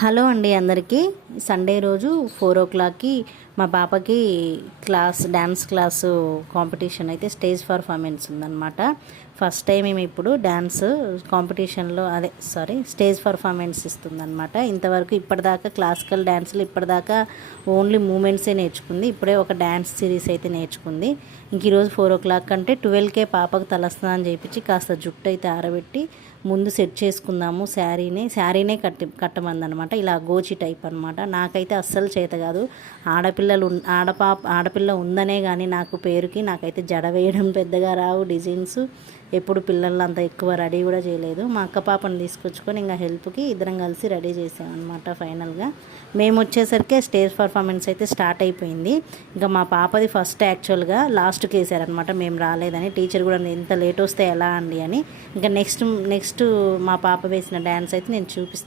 Hello అండి అందరికీ. Sunday రోజు 4 o'clockకి మా పాపకి డ్యాన్స్ క్లాసు కాంపిటీషన్ అయితే స్టేజ్ పర్ఫార్మెన్స్ ఉందన్నమాట. ఫస్ట్ టైం మేము ఇప్పుడు డ్యాన్స్ కాంపిటీషన్లో స్టేజ్ పర్ఫార్మెన్స్ ఇస్తుందన్నమాట. ఇంతవరకు ఇప్పటిదాకా క్లాసికల్ డ్యాన్స్లు ఇప్పటిదాకా ఓన్లీ మూమెంట్సే నేర్చుకుంది. ఇప్పుడే ఒక డ్యాన్స్ సిరీస్ అయితే నేర్చుకుంది. ఇంక ఈరోజు 4 o'clock అంటే 12కే పాపకు తలస్నానం చేయించి కాస్త జుట్టు అయితే ఆరబెట్టి ముందు సెట్ చేసుకుందాము. శారీనే కట్టమందనమాట. ఇలా గోచి టైప్ అనమాట. నాకైతే అస్సలు చేత కాదు. ఆడపిల్ల ఉందనే కానీ నాకు పేరుకి నాకైతే జడ వేయడం పెద్దగా రావు. డిజైన్స్ ఎప్పుడు పిల్లల్ని అంత ఎక్కువ రెడీ కూడా చేయలేదు. మా అక్క పాపను తీసుకొచ్చుకొని ఇంకా హెల్ప్కి ఇద్దరం కలిసి రెడీ చేసామన్నమాట. ఫైనల్గా మేము వచ్చేసరికి స్టేజ్ పర్ఫార్మెన్స్ అయితే స్టార్ట్ అయిపోయింది. ఇంకా మా పాపది ఫస్ట్ యాక్చువల్గా లాస్ట్కి వేసారనమాట. మేము రాలేదని టీచర్ కూడా ఇంత లేట్ వస్తే ఎలా అండి అని. ఇంకా నెక్స్ట్ మా పాప వేసిన డ్యాన్స్ అయితే నేను చూపిస్తాను.